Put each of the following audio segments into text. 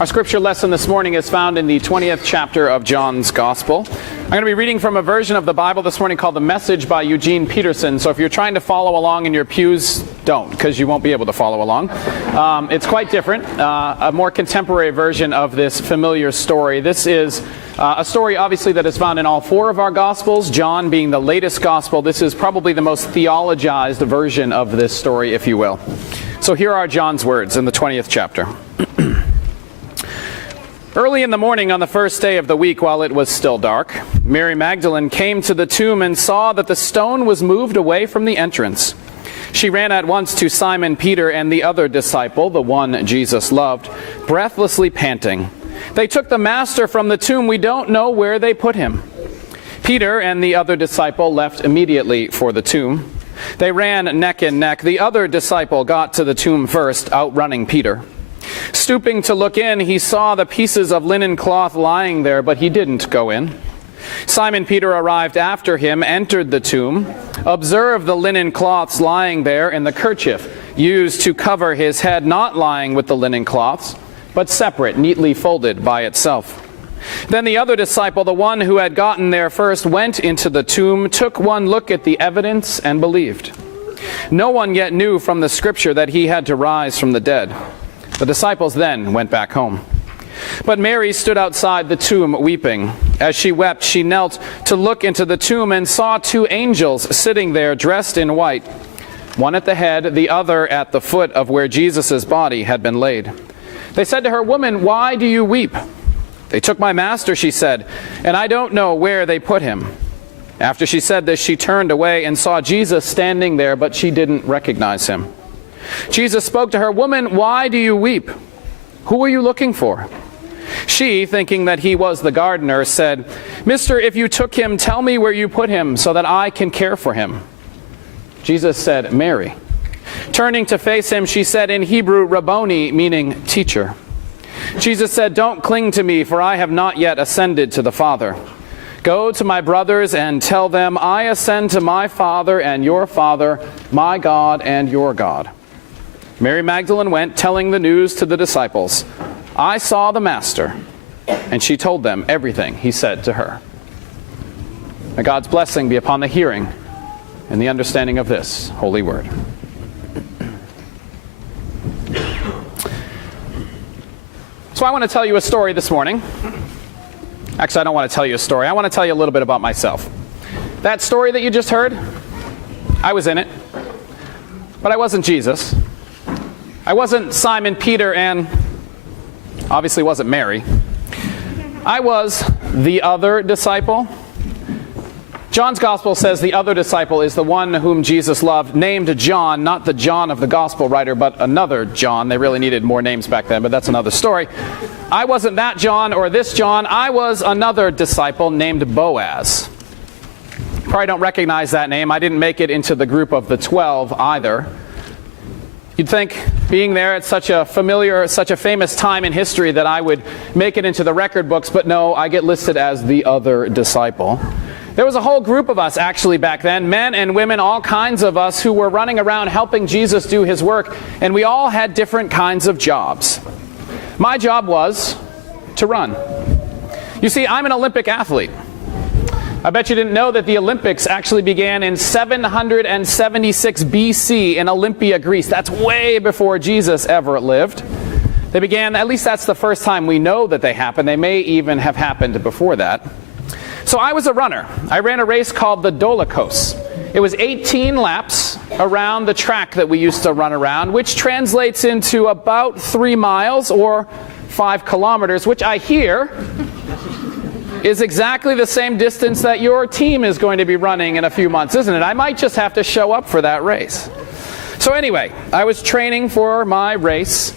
Our scripture lesson this morning is found in the 20th chapter of John's Gospel. I'm going to be reading from a version of the Bible this morning called The Message by Eugene Peterson. So if you're trying to follow along in your pews, don't, because you won't be able to follow along. It's quite different, a more contemporary version of this familiar story. This is a story, obviously, that is found in all four of our Gospels, John being the latest Gospel. This is probably the most theologized version of this story, if you will. So here are John's words in the 20th chapter. Early in the morning on the first day of the week, while it was still dark, Mary Magdalene came to the tomb and saw that the stone was moved away from the entrance. She ran at once to Simon Peter and the other disciple, the one Jesus loved, breathlessly panting. "They took the Master from the tomb. We don't know where they put him." Peter and the other disciple left immediately for the tomb. They ran neck and neck. The other disciple got to the tomb first, outrunning Peter. Stooping to look in, he saw the pieces of linen cloth lying there, but he didn't go in. Simon Peter arrived after him, entered the tomb, observed the linen cloths lying there, and the kerchief used to cover his head not lying with the linen cloths, but separate, neatly folded by itself. Then the other disciple, the one who had gotten there first, went into the tomb, took one look at the evidence, and believed. No one yet knew from the scripture that he had to rise from the dead. The disciples then went back home. But Mary stood outside the tomb weeping. As she wept, she knelt to look into the tomb and saw two angels sitting there dressed in white, one at the head, the other at the foot of where Jesus' body had been laid. They said to her, "Woman, why do you weep?" "They took my master," she said, "and I don't know where they put him." After she said this, she turned away and saw Jesus standing there, but she didn't recognize him. Jesus spoke to her, "Woman, why do you weep? Who are you looking for?" She, thinking that he was the gardener, said, "Mister, if you took him, tell me where you put him so that I can care for him." Jesus said, "Mary." Turning to face him, she said in Hebrew, "Rabboni," meaning teacher. Jesus said, "Don't cling to me, for I have not yet ascended to the Father. Go to my brothers and tell them, I ascend to my Father and your Father, my God and your God." Mary Magdalene went, telling the news to the disciples. "I saw the Master," and she told them everything he said to her. May God's blessing be upon the hearing and the understanding of this holy word. So I want to tell you a story this morning. Actually, I don't want to tell you a story. I want to tell you a little bit about myself. That story that you just heard, I was in it. But I wasn't Jesus. I wasn't Simon Peter, and obviously wasn't Mary. I was the other disciple. John's Gospel says the other disciple is the one whom Jesus loved, named John, not the John of the Gospel writer, but another John. They really needed more names back then, but that's another story. I wasn't that John or this John. I was another disciple named Boaz. You probably don't recognize that name. I didn't make it into the group of the 12 either. You'd think, being there at such a famous time in history, that I would make it into the record books, but no, I get listed as the other disciple. There was a whole group of us actually back then, men and women, all kinds of us, who were running around helping Jesus do his work, and we all had different kinds of jobs. My job was to run. You see, I'm an Olympic athlete. I bet you didn't know that the Olympics actually began in 776 BC in Olympia, Greece. That's way before Jesus ever lived. They began, at least that's the first time we know that they happened. They may even have happened before that. So I was a runner. I ran a race called the Dolikos. It was 18 laps around the track that we used to run around, which translates into about 3 miles or 5 kilometers, which I hear is exactly the same distance that your team is going to be running in a few months, isn't it? I might just have to show up for that race. So anyway, I was training for my race,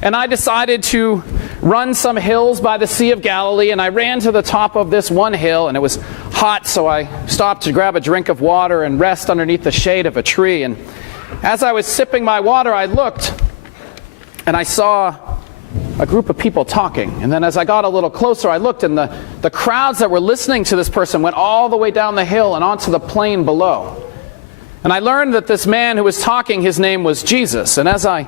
and I decided to run some hills by the Sea of Galilee, and I ran to the top of this one hill, and it was hot, so I stopped to grab a drink of water and rest underneath the shade of a tree. And as I was sipping my water, I looked, and I saw a group of people talking. And then as I got a little closer, I looked, and the crowds that were listening to this person went all the way down the hill and onto the plain below. And I learned that this man who was talking, his name was Jesus. And as I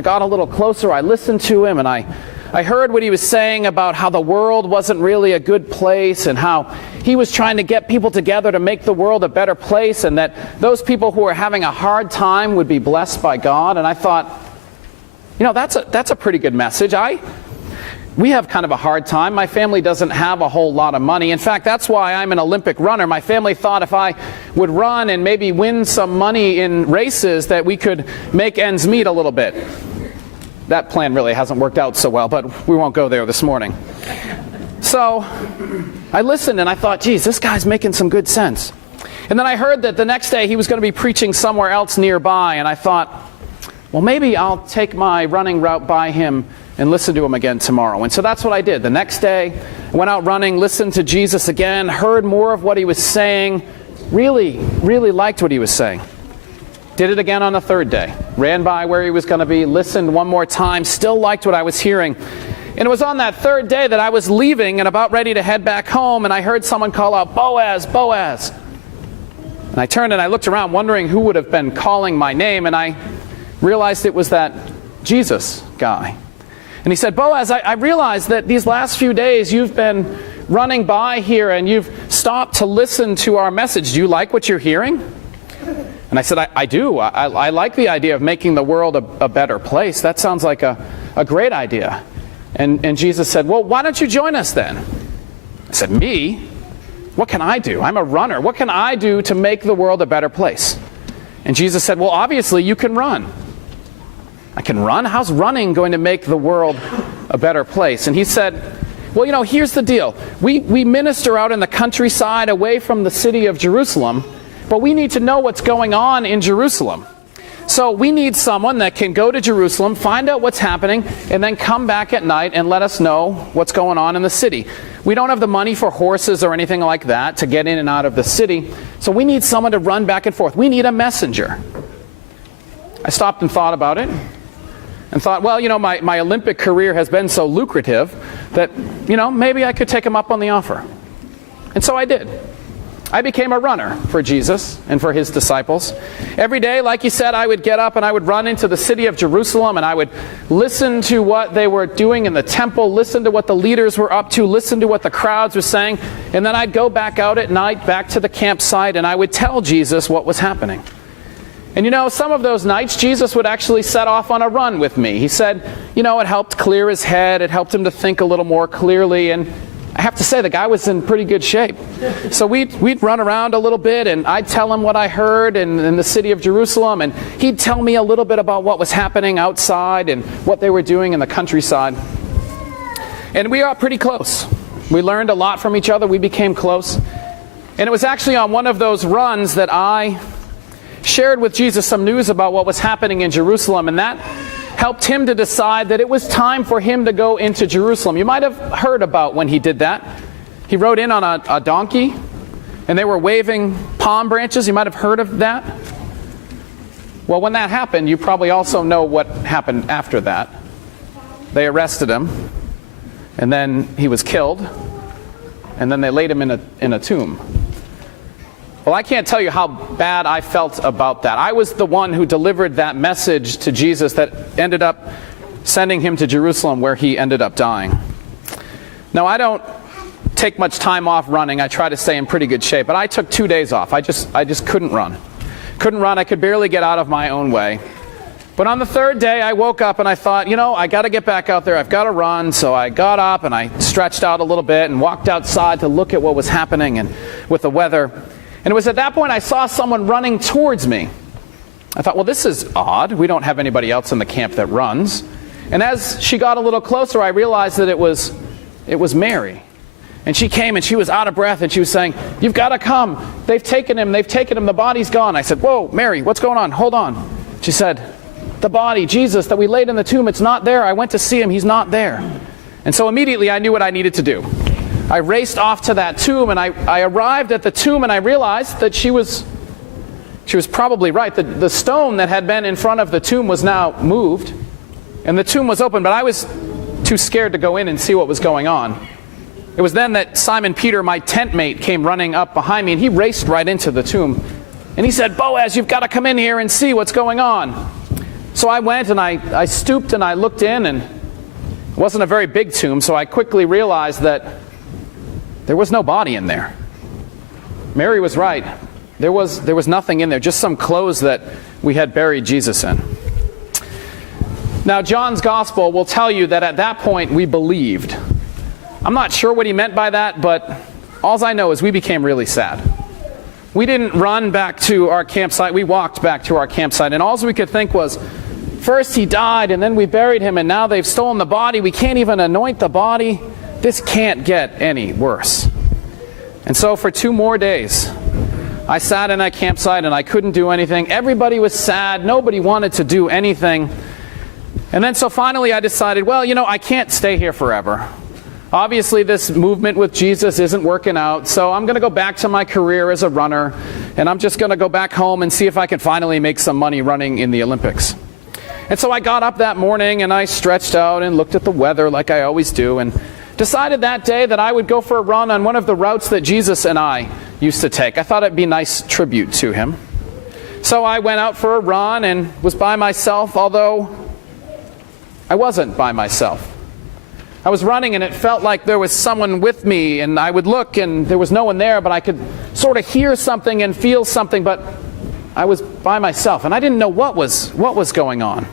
got a little closer, I listened to him, and I I heard what he was saying about how the world wasn't really a good place and how he was trying to get people together to make the world a better place, and that those people who were having a hard time would be blessed by God. And I thought, that's a pretty good message. We have kind of a hard time. My family doesn't have a whole lot of money. In fact, that's why I'm an Olympic runner. My family thought if I would run and maybe win some money in races that we could make ends meet a little bit. That plan really hasn't worked out so well, but we won't go there this morning. So I listened and I thought, geez, this guy's making some good sense. And then I heard that the next day he was going to be preaching somewhere else nearby, and I thought, well, maybe I'll take my running route by him and listen to him again tomorrow. And so that's what I did. The next day, I went out running, listened to Jesus again, heard more of what he was saying, really, really liked what he was saying. Did it again on the third day. Ran by where he was going to be, listened one more time, still liked what I was hearing. And it was on that third day that I was leaving and about ready to head back home, and I heard someone call out, "Boaz, Boaz." And I turned and I looked around wondering who would have been calling my name, and I realized it was that Jesus guy. And he said, "Boaz, I realized that these last few days you've been running by here and you've stopped to listen to our message. Do you like what you're hearing?" And I said, I do. I like the idea of making the world a better place. That sounds like a great idea. And Jesus said, "Well, why don't you join us then?" I said, "Me? What can I do? I'm a runner. What can I do to make the world a better place?" And Jesus said, "Well, obviously you can run." "I can run? How's running going to make the world a better place?" And he said, "Well, here's the deal. We minister out in the countryside away from the city of Jerusalem, but we need to know what's going on in Jerusalem. So we need someone that can go to Jerusalem, find out what's happening, and then come back at night and let us know what's going on in the city. We don't have the money for horses or anything like that to get in and out of the city, so we need someone to run back and forth. We need a messenger." I stopped and thought about it. And thought, well, my Olympic career has been so lucrative that, maybe I could take him up on the offer. And so I did. I became a runner for Jesus and for his disciples. Every day, like he said, I would get up and I would run into the city of Jerusalem, and I would listen to what they were doing in the temple, listen to what the leaders were up to, listen to what the crowds were saying, and then I'd go back out at night, back to the campsite, and I would tell Jesus what was happening. And some of those nights, Jesus would actually set off on a run with me. He said, it helped clear his head, it helped him to think a little more clearly, and I have to say, the guy was in pretty good shape. So we'd run around a little bit, and I'd tell him what I heard in the city of Jerusalem, and he'd tell me a little bit about what was happening outside and what they were doing in the countryside. And we got pretty close. We learned a lot from each other. We became close. And it was actually on one of those runs that I shared with Jesus some news about what was happening in Jerusalem, and that helped him to decide that it was time for him to go into Jerusalem. You might have heard about when he did that. He rode in on a donkey, and they were waving palm branches. You might have heard of that. Well, when that happened, you probably also know what happened after that. They arrested him, and then he was killed, and then they laid him in a tomb. Well, I can't tell you how bad I felt about that. I was the one who delivered that message to Jesus that ended up sending him to Jerusalem, where he ended up dying. Now, I don't take much time off running. I try to stay in pretty good shape, but I took 2 days off. I just couldn't run. I could barely get out of my own way. But on the third day, I woke up and I thought, I got to get back out there. I've got to run. So I got up and I stretched out a little bit and walked outside to look at what was happening and with the weather. And it was at that point I saw someone running towards me. I thought, well, this is odd. We don't have anybody else in the camp that runs. And as she got a little closer, I realized that it was Mary. And she came and she was out of breath and she was saying, "You've got to come. They've taken him. The body's gone." I said, "Whoa, Mary, what's going on? Hold on." She said, "The body, Jesus, that we laid in the tomb, it's not there. I went to see him. He's not there." And so immediately I knew what I needed to do. I raced off to that tomb, and I arrived at the tomb, and I realized that she was probably right. The stone that had been in front of the tomb was now moved, and the tomb was open, but I was too scared to go in and see what was going on. It was then that Simon Peter, my tent mate, came running up behind me, and he raced right into the tomb. And he said, "Boaz, you've got to come in here and see what's going on." So I went, and I stooped, and I looked in, and It wasn't a very big tomb, so I quickly realized that there was no body in there. Mary was right. There was nothing in there, just some clothes that we had buried Jesus in. Now, John's Gospel will tell you that at that point we believed. I'm not sure what he meant by that, but all I know is we became really sad. We didn't run back to our campsite. We walked back to our campsite, and all we could think was, first he died, and then we buried him, and now they've stolen the body. We can't even anoint the body. This can't get any worse. And so for 2 more days, I sat in that campsite, and I couldn't do anything. Everybody was sad. Nobody wanted to do anything. And then so finally I decided, well, I can't stay here forever. Obviously this movement with Jesus isn't working out, so I'm going to go back to my career as a runner, and I'm just going to go back home and see if I can finally make some money running in the Olympics. And so I got up that morning and I stretched out and looked at the weather like I always do, and decided that day that I would go for a run on one of the routes that Jesus and I used to take. I thought it'd be a nice tribute to him. So I went out for a run and was by myself, although I wasn't by myself. I was running and it felt like there was someone with me, and I would look and there was no one there, but I could sort of hear something and feel something, but I was by myself and I didn't know what was going on.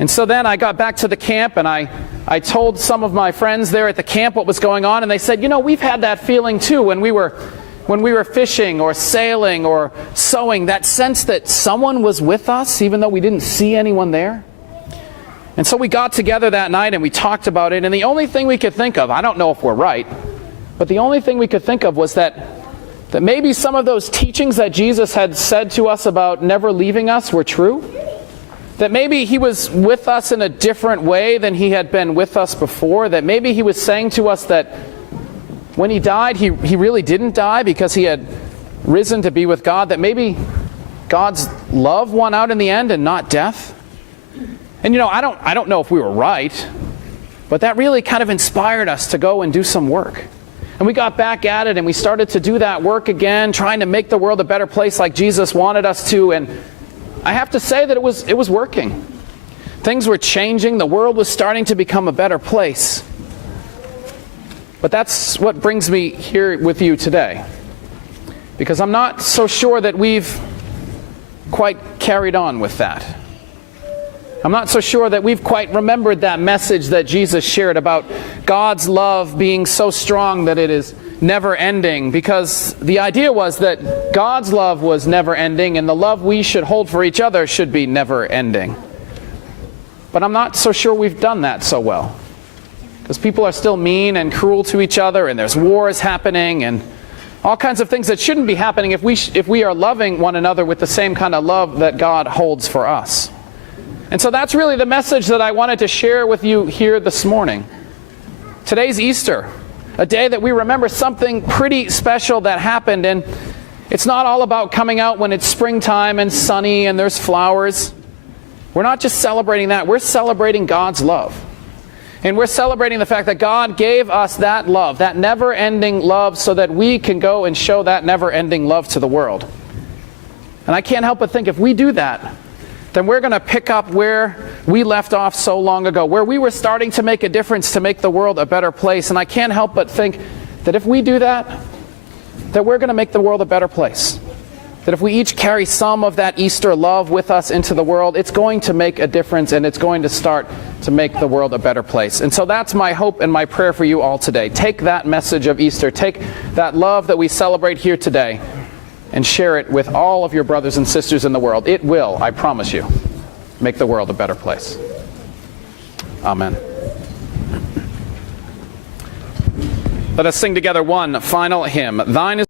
And so then I got back to the camp and I told some of my friends there at the camp what was going on, and they said, we've had that feeling too when we were fishing or sailing or sewing, that sense that someone was with us even though we didn't see anyone there. And so we got together that night and we talked about it, and the only thing we could think of, I don't know if we're right, but the only thing we could think of was that maybe some of those teachings that Jesus had said to us about never leaving us were true. That maybe he was with us in a different way than he had been with us before. That maybe he was saying to us that when he died, he really didn't die because he had risen to be with God. That maybe God's love won out in the end and not death. And I don't know if we were right, but that really kind of inspired us to go and do some work. And we got back at it and we started to do that work again, trying to make the world a better place like Jesus wanted us to. And I have to say that it was working. Things were changing. The world was starting to become a better place. But that's what brings me here with you today. Because I'm not so sure that we've quite carried on with that. I'm not so sure that we've quite remembered that message that Jesus shared about God's love being so strong that it is never ending, because the idea was that God's love was never ending and the love we should hold for each other should be never ending. But I'm not so sure we've done that so well, because people are still mean and cruel to each other, and there's wars happening and all kinds of things that shouldn't be happening if we are loving one another with the same kind of love that God holds for us. And so that's really the message that I wanted to share with you here this morning. Today's Easter, a day that we remember something pretty special that happened, and it's not all about coming out when it's springtime and sunny and there's flowers. We're not just celebrating that, we're celebrating God's love. And we're celebrating the fact that God gave us that love, that never-ending love, so that we can go and show that never-ending love to the world. And I can't help but think if we do that, then we're going to pick up where we left off so long ago, where we were starting to make a difference to make the world a better place. And I can't help but think that if we do that, that we're going to make the world a better place. That if we each carry some of that Easter love with us into the world, it's going to make a difference, and it's going to start to make the world a better place. And so that's my hope and my prayer for you all today. Take that message of Easter, take that love that we celebrate here today, and share it with all of your brothers and sisters in the world. It will, I promise you, make the world a better place. Amen. Let us sing together one final hymn. Thine is